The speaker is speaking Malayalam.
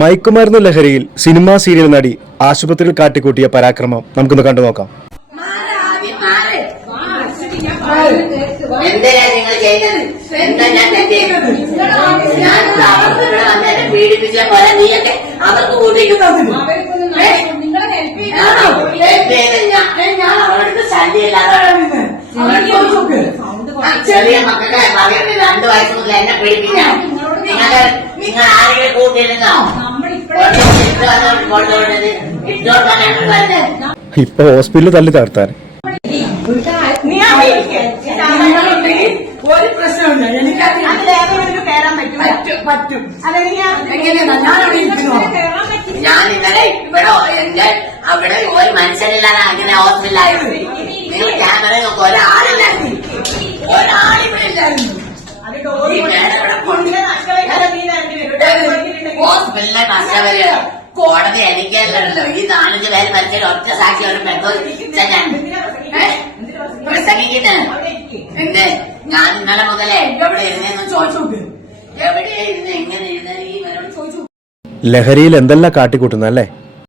മയക്കുമരുന്ന് ലഹരിയിൽ സിനിമാ സീരിയൽ നടി ആശുപത്രിയിൽ കാട്ടിക്കൂട്ടിയ പരാക്രമം നമുക്കൊന്ന് കണ്ടു നോക്കാം. എന്തിനാ നിങ്ങൾ ചെയ്തത്? എന്താ ഞാൻ പീഡിപ്പിച്ച പോലെ നീയൊക്കെ അവർക്ക് കൂട്ടിയിട്ട് ഞാൻ അവർക്ക് ശല്യമില്ലാതെ ചെറിയ മക്കളെ പറയുന്നത് 2 വയസ്സ് മുതൽ എന്നെ പീഡിപ്പിക്കാം. നിങ്ങൾ ആരെങ്കിലും കൂട്ടിയിരുന്നോ? ഇപ്പൊ ഹോസ്പിറ്റലിൽ തല്ലി താഴ്ത്താൻ ഒരു പ്രശ്നമുണ്ട്. എനിക്ക് കയറാൻ പറ്റും. ഞാൻ ഇന്നലെ ഇവിടെ എന്റെ അവിടെ ഒരു മനുഷ്യനില്ലാതെ അങ്ങനെ ഹോസ്പിറ്റലായിരുന്നു. നിങ്ങൾ ക്യാമറ നോക്കും, ഒരാളില്ലായിരുന്നു. ഒരാളിവിടെ ഇല്ലായിരുന്നു. ഹോസ്പിറ്റലിലെ കഷ്ടവര് കോടതി എനിക്കല്ലോ. ഈ 4 പേര് മരിച്ച ഒറ്റ സാക്ഷി ഒരു പ്രസംഗിക്കട്ടെ. എന്റെ ഞാൻ ഇന്നലെ മുതലേ എവിടെ ഇരുന്നെന്ന് ചോദിച്ചു. എവിടെ ഇരുന്ന് എങ്ങനെ ഇരുന്ന് ഈ ചോദിച്ചു. ലഹരിയിൽ എന്തെല്ലാം കാട്ടിക്കൂട്ടുന്നല്ലേ?